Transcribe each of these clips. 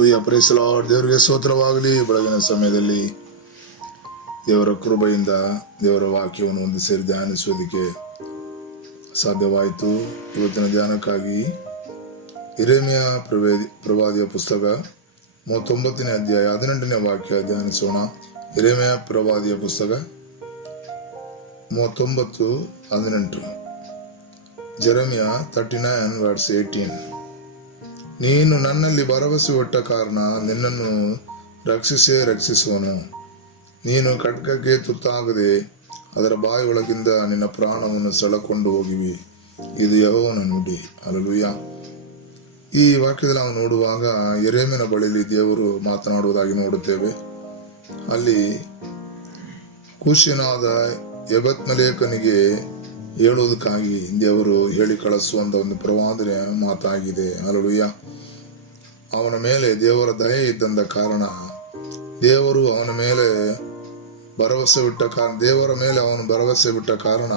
Price lord. ದೇವರಿಗೆ ಸ್ತೋತ್ರವಾಗಲಿ. ಬೆಳಗಿನ ಸಮಯದಲ್ಲಿ ದೇವರ ಕೃಪೆಯಿಂದ ದೇವರ ವಾಕ್ಯವನ್ನು ಒಂದು ಸೇರಿ ಧ್ಯಾನಿಸುವುದಕ್ಕೆ ಸಾಧ್ಯವಾಯಿತು. ಇವತ್ತಿನ ಧ್ಯಾನಕ್ಕಾಗಿ ಯೆರೆಮೀಯ ಪ್ರವಾದಿಯ ಪುಸ್ತಕ 39ನೇ ಅಧ್ಯಾಯ 18ನೇ ವಾಕ್ಯ ಧ್ಯಾನಿಸೋಣ. ಯೆರೆಮೀಯ ಪ್ರವಾದಿಯ ಪುಸ್ತಕ 39:18. ಜೆರೆಮಿಯ 39:18. ನೀನು ನನ್ನಲ್ಲಿ ಭರವಸೆ ಇಟ್ಟ ಕಾರಣ ನಿನ್ನನ್ನು ರಕ್ಷಿಸುವನು. ನೀನು ಖಡ್ಗಕ್ಕೆ ತುತ್ತಾಗದೆ ಅದರ ಬಾಯಿಯೊಳಗಿಂದ ನಿನ್ನ ಪ್ರಾಣವನ್ನು ಸೆಳೆಕೊಂಡು ಹೋಗಿವಿ. ಇದು ಯೆಹೋವನ ನುಡಿ. ಹಲ್ಲೆಲೂಯಾ. ಈ ವಾಕ್ಯದಲ್ಲಿ ನಾವು ನೋಡುವಾಗ ಯೆರೆಮೀಯನ ಬಳಿಯಲ್ಲಿ ದೇವರು ಮಾತನಾಡುವುದಾಗಿ ನೋಡುತ್ತೇವೆ. ಅಲ್ಲಿ ಕೂಷ್ಯನಾದ ಎಬೆದ್ಮೆಲೆಕನಿಗೆ ಹೇಳುವುದಕ್ಕಾಗಿ ದೇವರು ಹೇಳಿ ಕಳಿಸುವಂತ ಒಂದು ಪ್ರವಾದನೆ ಮಾತಾಗಿದೆ. ಹಲ್ಲೆಲೂಯಾ. ಅವನ ಮೇಲೆ ದೇವರ ದಯೆ ಇದ್ದಂದ ಕಾರಣ ದೇವರು ಅವನ ಮೇಲೆ ದೇವರ ಮೇಲೆ ಅವನು ಭರವಸೆ ಬಿಟ್ಟ ಕಾರಣ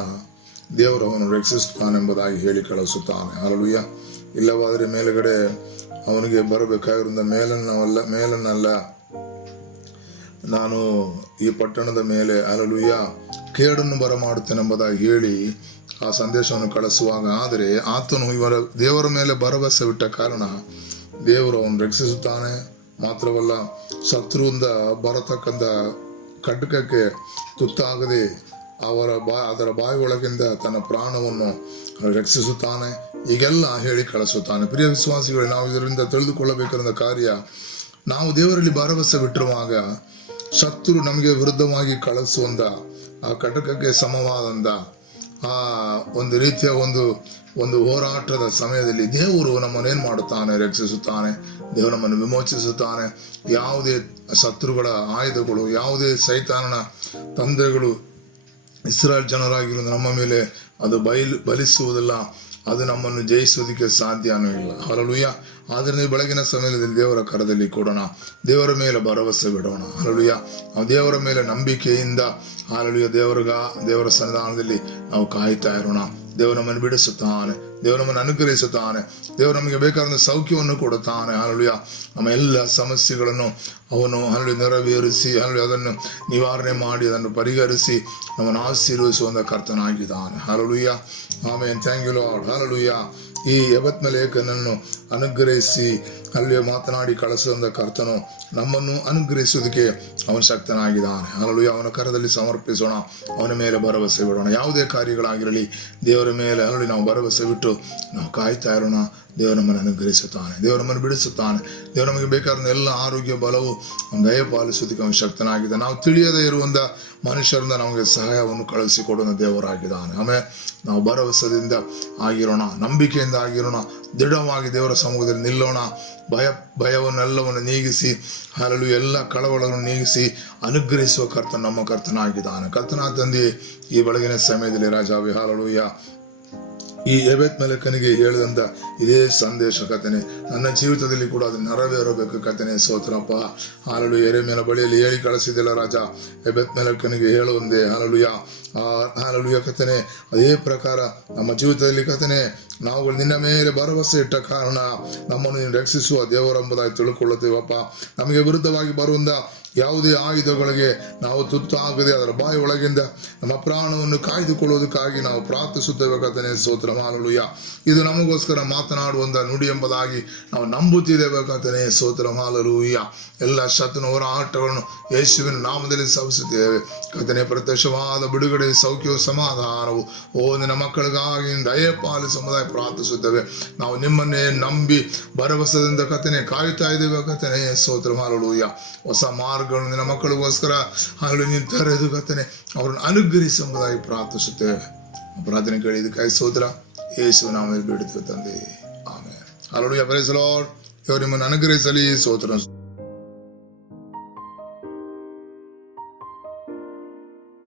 ದೇವರು ಅವನು ರಕ್ಷಿಸುತ್ತಾನೆಂಬುದಾಗಿ ಹೇಳಿ ಕಳಿಸುತ್ತಾನೆ. ಹಲ್ಲೆಲೂಯಾ. ಇಲ್ಲವಾದರೆ ಮೇಲುಗಡೆ ಅವನಿಗೆ ಬರಬೇಕಾಗಿರುವ ಮೇಲನ್ನಲ್ಲ ನಾನು ಈ ಪಟ್ಟಣದ ಮೇಲೆ ಹಲ್ಲೆಲೂಯಾ ಕೇಡನ್ನು ಬರಮಾಡುತ್ತೇನೆಂಬುದಾಗಿ ಹೇಳಿ ಆ ಸಂದೇಶವನ್ನು ಕಳಿಸುವಾಗ, ಆದರೆ ಆತನು ದೇವರ ಮೇಲೆ ಭರವಸೆ ಬಿಟ್ಟ ಕಾರಣ ದೇವರು ಅವನು ರಕ್ಷಿಸುತ್ತಾನೆ. ಮಾತ್ರವಲ್ಲ, ಶತ್ರುವಿಂದ ಬರತಕ್ಕಂಥ ಖಡ್ಗಕ್ಕೆ ತುತ್ತಾಗದೆ ಅದರ ಬಾಯಿಯೊಳಗಿಂದ ತನ್ನ ಪ್ರಾಣವನ್ನು ರಕ್ಷಿಸುತ್ತಾನೆ. ಈಗೆಲ್ಲ ಹೇಳಿ ಕಳಿಸುತ್ತಾನೆ. ಪ್ರಿಯ ವಿಶ್ವಾಸಿಗಳು, ನಾವು ಇದರಿಂದ ತಿಳಿದುಕೊಳ್ಳಬೇಕಾದ ಕಾರ್ಯ, ನಾವು ದೇವರಲ್ಲಿ ಭರವಸೆ ಬಿಟ್ಟಿರುವಾಗ ಶತ್ರು ನಮಗೆ ವಿರುದ್ಧವಾಗಿ ಕಳಿಸುವಂತ ಆ ಖಡ್ಗಕ್ಕೆ ಸಮವಾದಂತ ಆ ಒಂದು ರೀತಿಯ ಒಂದು ಹೋರಾಟದ ಸಮಯದಲ್ಲಿ ದೇವರು ನಮ್ಮನ್ನೇನು ಮಾಡುತ್ತಾನೆ? ರಕ್ಷಿಸುತ್ತಾನೆ. ದೇವರು ನಮ್ಮನ್ನು ವಿಮೋಚಿಸುತ್ತಾನೆ. ಯಾವುದೇ ಶತ್ರುಗಳ ಆಯುಧಗಳು, ಯಾವುದೇ ಸೈತಾನನ ತಂತ್ರಗಳು ಇಸ್ರಾಯೇಲ್ ಜನರಾಗಿರೋ ನಮ್ಮ ಮೇಲೆ ಅದು ಬಲಿಸುವುದಿಲ್ಲ. ಅದು ನಮ್ಮನ್ನು ಜಯಿಸುವುದಕ್ಕೆ ಸಾಧ್ಯನೂ ಇಲ್ಲ. ಹಲ್ಲೆಲೂಯಾ. ಆದ್ದರಿಂದ ಬೆಳಗಿನ ಸಮಯದಲ್ಲಿ ದೇವರ ಕರದಲ್ಲಿ ಕೊಡೋಣ. ದೇವರ ಮೇಲೆ ಭರವಸೆ ಬಿಡೋಣ. ಹಲ್ಲೆಲೂಯಾ. ನಾವು ದೇವರ ಮೇಲೆ ನಂಬಿಕೆಯಿಂದ ಹಲ್ಲೆಲೂಯಾ ದೇವರ ಸನ್ನಿಧಾನದಲ್ಲಿ ನಾವು ಕಾಯ್ತಾ ಇರೋಣ. ದೇವರು ನಮ್ಮನ್ನು ಬಿಡಿಸುತ್ತಾನೆ. ದೇವರು ನಮ್ಮನ್ನು ಅನುಗ್ರಹಿಸುತ್ತಾನೆ. ದೇವರು ನಮಗೆ ಬೇಕಾದ ಸೌಖ್ಯವನ್ನು ಕೊಡುತ್ತಾನೆ. ಹಲ್ಲೆಲೂಯಾ. ನಮ್ಮ ಎಲ್ಲ ಸಮಸ್ಯೆಗಳನ್ನು ಅವನು ನೆರವೇರಿಸಿ ಅದನ್ನು ನಿವಾರಣೆ ಮಾಡಿ ಅದನ್ನು ಪರಿಹರಿಸಿ ನಮ್ಮನ್ನು ಆಶೀರ್ವದಿಸುವಂತ ಕರ್ತನಾಗಿದ್ದಾನೆ. Hallelujah. Amen. Thank you Lord. Hallelujah. ಈ ಎಬೆದ್ಮೆಲೆಕನನ್ನು ಅನುಗ್ರಹಿಸಿ ಅಲ್ಲಿ ಮಾತನಾಡಿ ಕಳಿಸುವಂತ ಕರ್ತನು ನಮ್ಮನ್ನು ಅನುಗ್ರಹಿಸುವುದಕ್ಕೆ ಅವನು ಶಕ್ತನಾಗಿದ್ದಾನೆ. ಹಲ್ಲೆಲೂಯಾ. ಅವನ ಕರದಲ್ಲಿ ಸಮರ್ಪಿಸೋಣ. ಅವನ ಮೇಲೆ ಭರವಸೆ ಬಿಡೋಣ. ಯಾವುದೇ ಕಾರ್ಯಗಳಾಗಿರಲಿ ದೇವರ ಮೇಲೆ ನಾವು ಭರವಸೆ ಬಿಟ್ಟು ನಾವು ಕಾಯ್ತಾ ಇರೋಣ. ದೇವರು ನಮ್ಮನ್ನು ಅನುಗ್ರಹಿಸುತ್ತಾನೆ. ದೇವರು ನಮ್ಮನ್ನು ಬಿಡಿಸುತ್ತಾನೆ. ದೇವರು ನಮಗೆ ಬೇಕಾದ ಎಲ್ಲ ಆರೋಗ್ಯ ಬಲವು ದಯಪಾಲಿಸುವುದಕ್ಕೆ ಅವನು ಶಕ್ತನಾಗಿದ್ದಾನೆ. ನಾವು ತಿಳಿಯದೇ ಇರುವಂತ ಮನುಷ್ಯರಿಂದ ನಮಗೆ ಸಹಾಯವನ್ನು ಕಳಿಸಿಕೊಡುವ ದೇವರಾಗಿದ್ದಾನೆ. ಆಮೇಲೆ ನಾವು ಭರವಸೆಯಿಂದ ಆಗಿರೋಣ, ನಂಬಿಕೆಯಿಂದ ಆಗಿರೋಣ, ದೃಢವಾಗಿ ದೇವರ ಸಮ್ಮುಖದಲ್ಲಿ ನಿಲ್ಲೋಣ. ಭಯವನ್ನೆಲ್ಲವನ್ನು ನೀಗಿಸಿ ಹಲ್ಲೆಲೂಯಾ ಎಲ್ಲ ಕಳವಳವನ್ನು ನೀಗಿಸಿ ಅನುಗ್ರಹಿಸುವ ಕರ್ತನ ನಮ್ಮ ಕರ್ತನಾಗಿದ್ದಾನೆ. ಕರ್ತನ ತಂದೆ, ಈ ಬೆಳಗಿನ ಸಮಯದಲ್ಲಿ ರಾಜಾವಿ ಹಲ್ಲೆಲೂಯಾ ಈ ಎಬೆದ್ಮೆಲೆಕನಿಗೆ ಹೇಳಿದಂತ ಇದೇ ಸಂದೇಶ ಕರ್ತನೇ ನನ್ನ ಜೀವಿತದಲ್ಲಿ ಕೂಡ ಅದು ನೆರವೇರಬೇಕು ಕರ್ತನೇ. ಸ್ತೋತ್ರಪ್ಪ. ಹಲ್ಲೆಲೂಯಾ. ಯೆರೆಮೀಯನ ಬಳಿಯಲ್ಲಿ ಹೇಳಿ ಕಳಿಸಿದಿಲ್ಲ ರಾಜ, ಎಬೆದ್ಮೆಲೆಕನಿಗೆ ಹೇಳುವಂದೆ ಹಲ್ಲೆಲೂಯಾ. ಹಲ್ಲೆಲೂಯಾ ಕರ್ತನೇ, ಅದೇ ಪ್ರಕಾರ ನಮ್ಮ ಜೀವಿತದಲ್ಲಿ ಕರ್ತನೇ ನಾವು ನಿನ್ನ ಮೇಲೆ ಭರವಸೆ ಇಟ್ಟ ಕಾರಣ ನಮ್ಮನ್ನು ನೀನು ರಕ್ಷಿಸುವ ದೇವರೆಂಬುದಾಗಿ ತಿಳ್ಕೊಳ್ಳುತ್ತೇವಪ್ಪ. ನಮಗೆ ವಿರುದ್ಧವಾಗಿ ಬರುವಂತ ಯಾವುದೇ ಆಯುಧಗಳಿಗೆ ನಾವು ತುತ್ತಾಗದೆ ಅದರ ಬಾಯಿ ಒಳಗಿಂದ ನಮ್ಮ ಪ್ರಾಣವನ್ನು ಕಾಯ್ದುಕೊಳ್ಳುವುದಕ್ಕಾಗಿ ನಾವು ಪ್ರಾರ್ಥಿಸುತ್ತೇವೆ ಕರ್ತನೇ. ಸ್ತೋತ್ರ. ಹಲ್ಲೆಲೂಯಾ. ಇದು ನಮಗೋಸ್ಕರ ಮಾತನಾಡುವಂತ ನುಡಿ ಎಂಬುದಾಗಿ ನಾವು ನಂಬುತ್ತಿದ್ದೇವೆ ಕರ್ತನೇ. ಸ್ತೋತ್ರ. ಹಲ್ಲೆಲೂಯಾ. ಎಲ್ಲ ಶತ್ರುನ ಹೋರಾಟಗಳನ್ನು ಯೇಸುವಿನ ನಾಮದಲ್ಲಿ ಸವಿಸುತ್ತೇವೆ ಕರ್ತನೇ. ಪ್ರತ್ಯಕ್ಷವಾದ ಬಿಡುಗಡೆ, ಸೌಖ್ಯವು, ಸಮಾಧಾನವು ನಿನ್ನ ಮಕ್ಕಳಿಗಾಗಿ ದಯಪಾಲಿಸುವುದಾಗಿ ಪ್ರಾರ್ಥಿಸುತ್ತೇವೆ. ನಾವು ನಿಮ್ಮನ್ನೇ ನಂಬಿ ಭರವಸೆಯಿಂದ ಕರ್ತನೇ ಕಾಯುತ್ತಾ ಇದ್ದೇವೆ ಕರ್ತನೇ. ಸ್ತೋತ್ರ. ಹಲ್ಲೆಲೂಯಾ. ಹೊಸ ಮಾರ್ಗಗಳನ್ನು ನಿನ್ನ ಮಕ್ಕಳಿಗೋಸ್ಕರ ನೀನು ತೆರೆದು ಕರ್ತನೇ ಅವರನ್ನು ಅನುಗ್ರಹಿಸುವುದಾಗಿ ಪ್ರಾರ್ಥಿಸುತ್ತೇವೆ. ಪ್ರಾರ್ಥನೆ ಕೇಳಿದಕ್ಕಾಗಿ ಸ್ತೋತ್ರ. ಯೇಸುವಿನ ನಾಮದಲ್ಲಿ ಬೇಡುತ್ತೇವೆ ತಂದೆ. Amen. Hallelujah. Praise the Lord. ದೇವರು ನಿಮ್ಮನ್ನು ಅನುಗ್ರಹಿಸಲಿ. ಸ್ತೋತ್ರ.